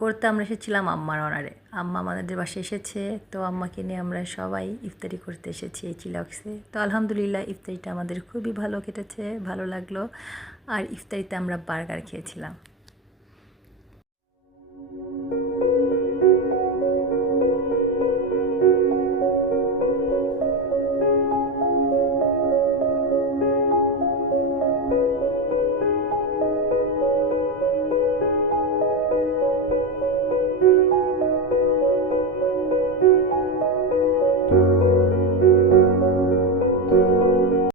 করতে আমরা এসেছিলাম আম্মার অনারে আম্মা আমাদের বাসে এসেছে, তো আম্মাকে নিয়ে আমরা সবাই ইফতারি করতে এসেছি এই চিলক্সে। তো আলহামদুলিল্লাহ ইফতারিটা আমাদের খুবই ভালো কেটেছে, ভালো লাগল। আর ইফতারিতে আমরা বার্গার খেয়েছিলাম।